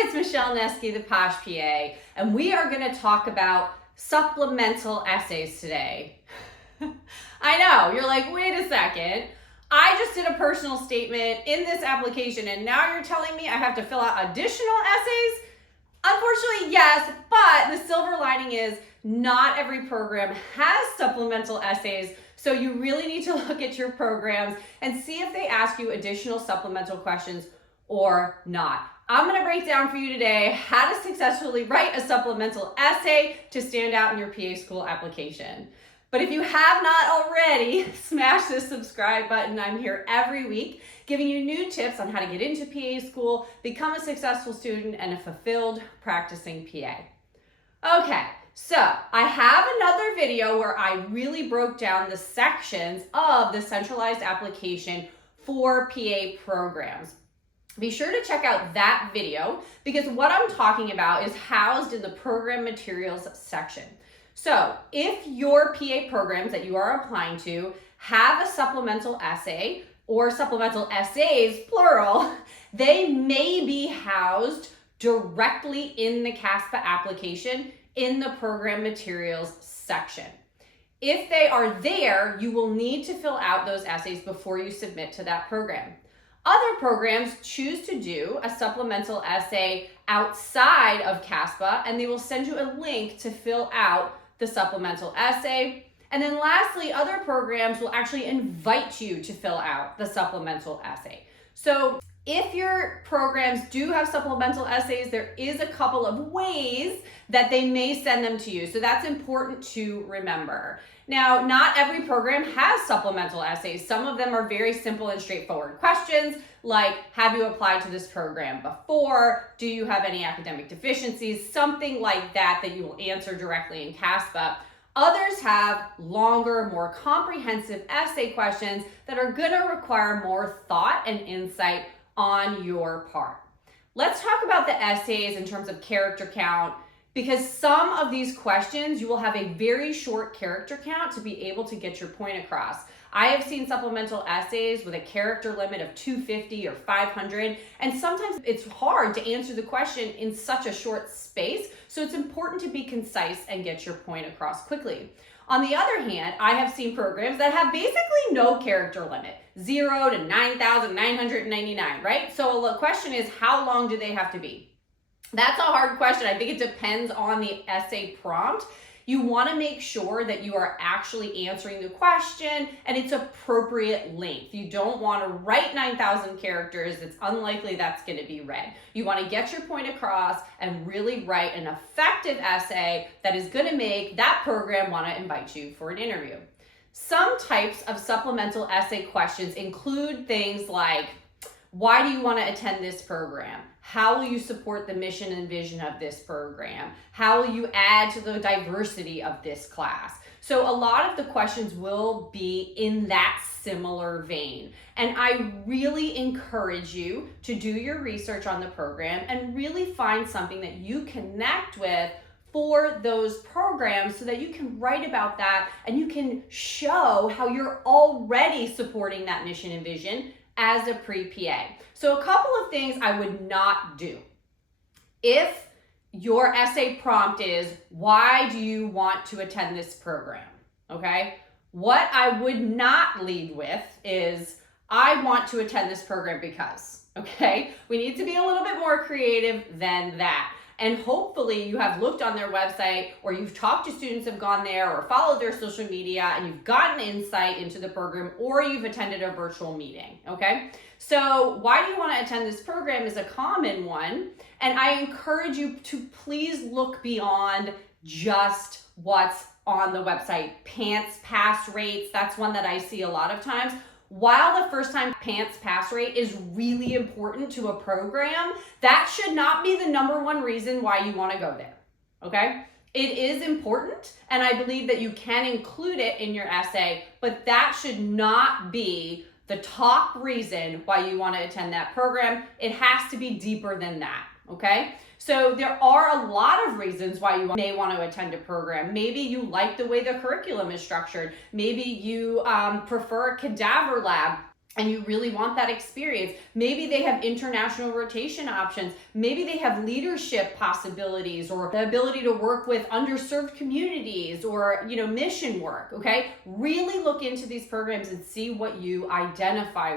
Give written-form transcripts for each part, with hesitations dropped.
Hi, it's Michelle Neske, the Posh PA, and we are going to talk about supplemental essays today. I know, you're like, wait a second. I just did a personal statement in this application, and now you're telling me I have to fill out additional essays? Unfortunately, yes, but the silver lining is not every program has supplemental essays, so you really need to look at your programs and see if they ask you additional supplemental questions or not. I'm going to break down for you today how to successfully write a supplemental essay to stand out in your PA school application. But if you have not already, smash the subscribe button. I'm here every week giving you new tips on how to get into PA school, become a successful student, and a fulfilled practicing PA. Okay, so I have another video where I really broke down the sections of the centralized application for PA programs. Be sure to check out that video because what I'm talking about is housed in the program materials section. So if your PA programs that you are applying to have a supplemental essay or supplemental essays, plural, they may be housed directly in the CASPA application in the program materials section. If they are there, you will need to fill out those essays before you submit to that program. Other programs choose to do a supplemental essay outside of CASPA, and they will send you a link to fill out the supplemental essay. And then lastly, other programs will actually invite you to fill out the supplemental essay. So if your programs do have supplemental essays, there is a couple of ways that they may send them to you. So that's important to remember. Now, not every program has supplemental essays. Some of them are very simple and straightforward questions like, have you applied to this program before? Do you have any academic deficiencies? Something like that that you will answer directly in CASPA. Others have longer, more comprehensive essay questions that are going to require more thought and insight on your part. Let's talk about the essays in terms of character count, because some of these questions you will have a very short character count to be able to get your point across. I have seen supplemental essays with a character limit of 250 or 500, and sometimes it's hard to answer the question in such a short space, so it's important to be concise and get your point across quickly. On the other hand, I have seen programs that have basically no character limit, 0 to 9,999, right? So the question is, how long do they have to be? That's a hard question. I think it depends on the essay prompt. You want to make sure that you are actually answering the question and it's appropriate length. You don't want to write 9,000 characters. It's unlikely that's going to be read. You want to get your point across and really write an effective essay that is going to make that program want to invite you for an interview. Some types of supplemental essay questions include things like, why do you want to attend this program? How will you support the mission and vision of this program? How will you add to the diversity of this class? So a lot of the questions will be in that similar vein. And I really encourage you to do your research on the program and really find something that you connect with for those programs so that you can write about that and you can show how you're already supporting that mission and vision as a pre-PA. So a couple of things I would not do. If your essay prompt is, why do you want to attend this program? Okay, what I would not lead with is, I want to attend this program because, okay? We need to be a little bit more creative than that. And hopefully you have looked on their website or you've talked to students who have gone there or followed their social media and you've gotten insight into the program or you've attended a virtual meeting, okay? So why do you want to attend this program is a common one. And I encourage you to please look beyond just what's on the website. PANCE pass rates, that's one that I see a lot of times. While the first time PANCE pass rate is really important to a program, that should not be the number one reason why you want to go there, okay? It is important, and I believe that you can include it in your essay, but that should not be the top reason why you want to attend that program. It has to be deeper than that, okay? So there are a lot of reasons why you may want to attend a program. Maybe you like the way the curriculum is structured. Maybe you prefer a cadaver lab. and you really want that experience. Maybe they have international rotation options. Maybe they have leadership possibilities or the ability to work with underserved communities or, mission work, okay? Really look into these programs and see what you identify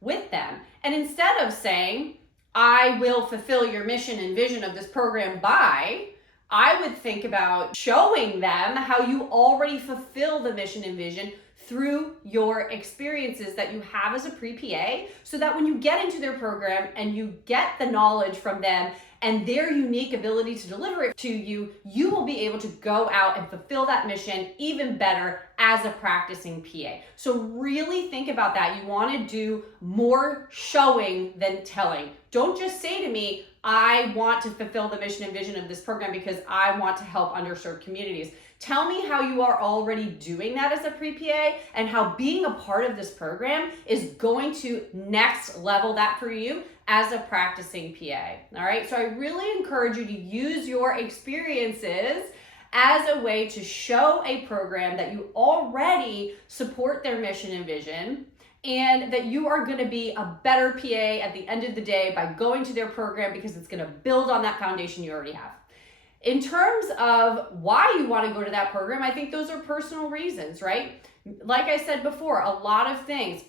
with them. And instead of saying, I will fulfill your mission and vision of this program by, I would think about showing them how you already fulfill the mission and vision through your experiences that you have as a pre-PA, so that when you get into their program and you get the knowledge from them and their unique ability to deliver it to you, you will be able to go out and fulfill that mission even better as a practicing PA. So really think about that. You want to do more showing than telling. Don't just say to me, I want to fulfill the mission and vision of this program because I want to help underserved communities. Tell me how you are already doing that as a pre-PA and how being a part of this program is going to next level that for you as a practicing PA. All right, so I really encourage you to use your experiences as a way to show a program that you already support their mission and vision, and that you are going to be a better PA at the end of the day by going to their program, because it's going to build on that foundation you already have. In terms of why you want to go to that program, I think those are personal reasons, right? Like I said before, a lot of things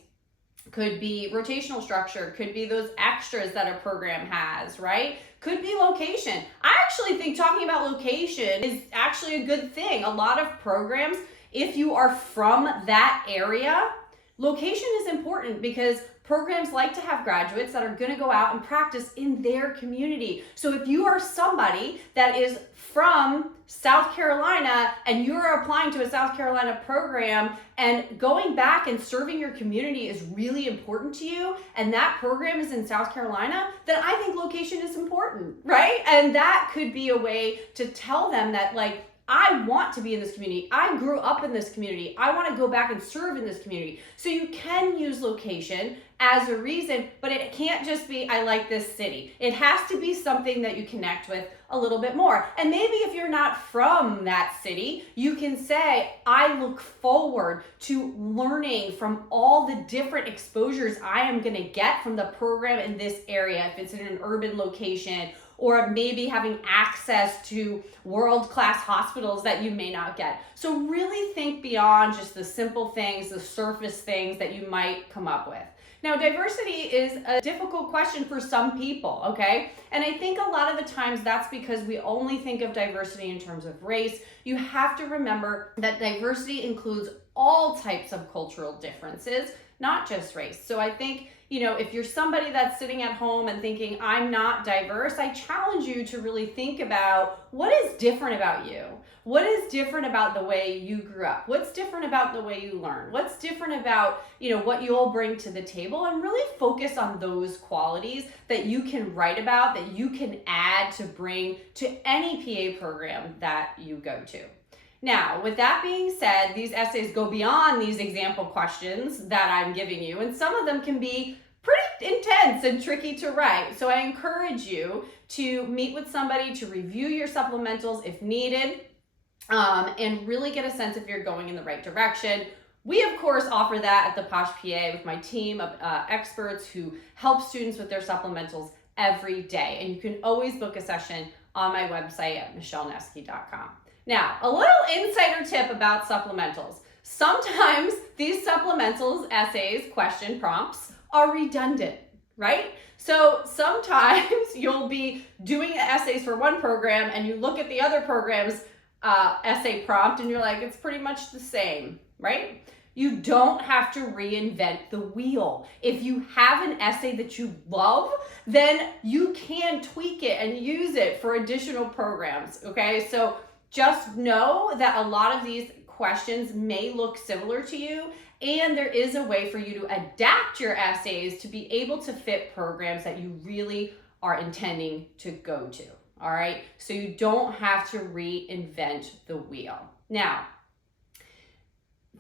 could be rotational structure, could be those extras that a program has, right? Could be location. I actually think talking about location is actually a good thing. A lot of programs, if you are from that area, location is important because programs like to have graduates that are going to go out and practice in their community. So if you are somebody that is from South Carolina and you're applying to a South Carolina program and going back and serving your community is really important to you, and that program is in South Carolina, then I think location is important, right? And that could be a way to tell them that, like, I want to be in this community. I grew up in this community. I want to go back and serve in this community. So you can use location as a reason, but it can't just be, I like this city. It has to be something that you connect with a little bit more. And maybe if you're not from that city, you can say, I look forward to learning from all the different exposures I am going to get from the program in this area, if it's in an urban location, or maybe having access to world-class hospitals that you may not get. So really think beyond just the simple things, the surface things that you might come up with. Now, diversity is a difficult question for some people, okay? And I think a lot of the times that's because we only think of diversity in terms of race. You have to remember that diversity includes all types of cultural differences, not just race. So I think, if you're somebody that's sitting at home and thinking, I'm not diverse, I challenge you to really think about what is different about you. What is different about the way you grew up? What's different about the way you learn? What's different about, what you'll bring to the table, and really focus on those qualities that you can write about, that you can add to bring to any PA program that you go to. Now, with that being said, these essays go beyond these example questions that I'm giving you, and some of them can be pretty intense and tricky to write. So I encourage you to meet with somebody to review your supplementals if needed, and really get a sense if you're going in the right direction. We, of course, offer that at the Posh PA with my team of experts who help students with their supplementals every day. And you can always book a session on my website at michellenesky.com. Now, a little insider tip about supplementals. Sometimes these supplementals essays, question prompts, are redundant, right? So sometimes you'll be doing essays for one program and you look at the other program's essay prompt and you're like, it's pretty much the same, right? You don't have to reinvent the wheel. If you have an essay that you love, then you can tweak it and use it for additional programs, okay? So just know that a lot of these questions may look similar to you, and there is a way for you to adapt your essays to be able to fit programs that you really are intending to go to, all right? So you don't have to reinvent the wheel. Now,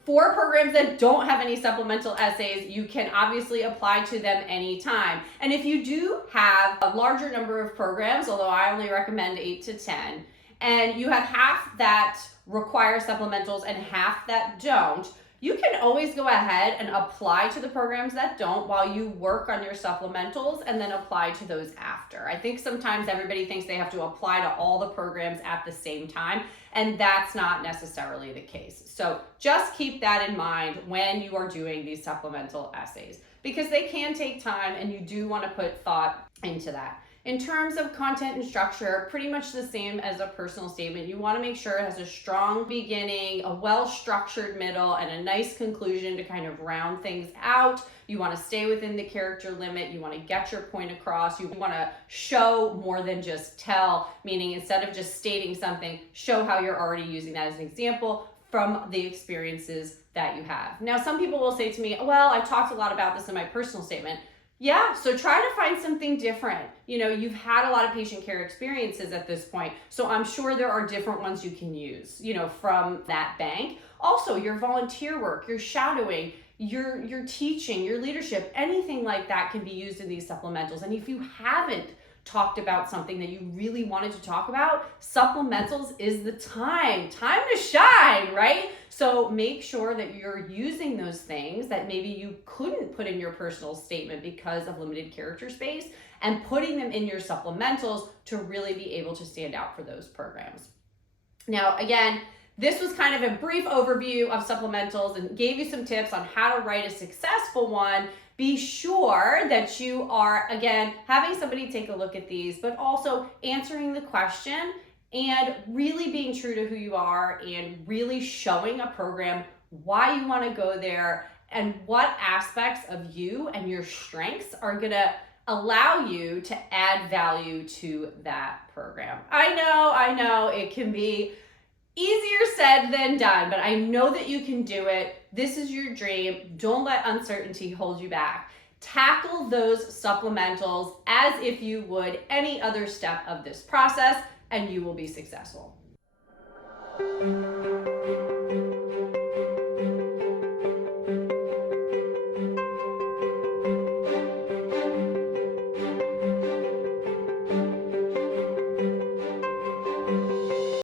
for programs that don't have any supplemental essays, you can obviously apply to them anytime. And if you do have a larger number of programs, although I only recommend 8 to 10, and you have half that require supplementals and half that don't, you can always go ahead and apply to the programs that don't while you work on your supplementals and then apply to those after. I think sometimes everybody thinks they have to apply to all the programs at the same time, and that's not necessarily the case. So just keep that in mind when you are doing these supplemental essays, because they can take time and you do want to put thought into that. In terms of content and structure, pretty much the same as a personal statement. You want to make sure it has a strong beginning, a well-structured middle, and a nice conclusion to kind of round things out. You want to stay within the character limit. You want to get your point across. You want to show more than just tell, meaning instead of just stating something, show how you're already using that as an example from the experiences that you have. Now, some people will say to me, well, I talked a lot about this in my personal statement. Yeah, so try to find something different. You know, you've had a lot of patient care experiences at this point, so I'm sure there are different ones you can use, you know, from that bank. Also, your volunteer work, your shadowing, your teaching, your leadership, anything like that can be used in these supplementals. And if you haven't talked about something that you really wanted to talk about, supplementals is the time to shine, right? So make sure that you're using those things that maybe you couldn't put in your personal statement because of limited character space, and putting them in your supplementals to really be able to stand out for those programs. Now, again, this was kind of a brief overview of supplementals and gave you some tips on how to write a successful one. Be sure that you are, again, having somebody take a look at these, but also answering the question and really being true to who you are and really showing a program why you want to go there and what aspects of you and your strengths are going to allow you to add value to that program. I know it can be easier said than done, but I know that you can do it. This is your dream. Don't let uncertainty hold you back. Tackle those supplementals as if you would any other step of this process, and you will be successful.